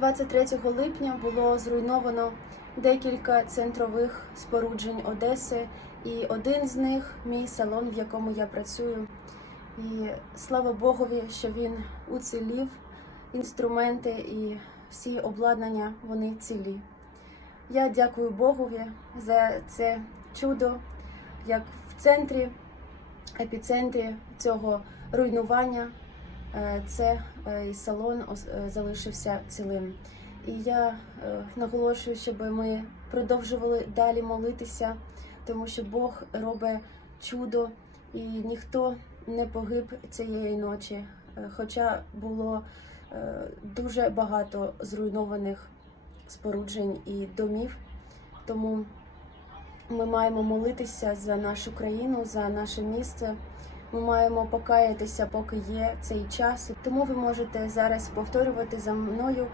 23 липня було зруйновано декілька центрових споруджень Одеси, і один з них мій салон, в якому я працюю. І слава Богові, що він уцілів, інструменти і всі обладнання вони цілі. Я дякую Богові за це чудо, як в центрі, епіцентрі цього руйнування. Е, Це е, салон е, залишився цілим. І я наголошую, щоб ми продовжували далі молитися, тому що Бог робить чудо, і ніхто не погиб цієї ночі. Хоча було дуже багато зруйнованих споруджень і домів. Тому ми маємо молитися за нашу країну, за наше місце. Ми маємо покаятися, поки є цей час. Тому ви можете зараз повторювати за мною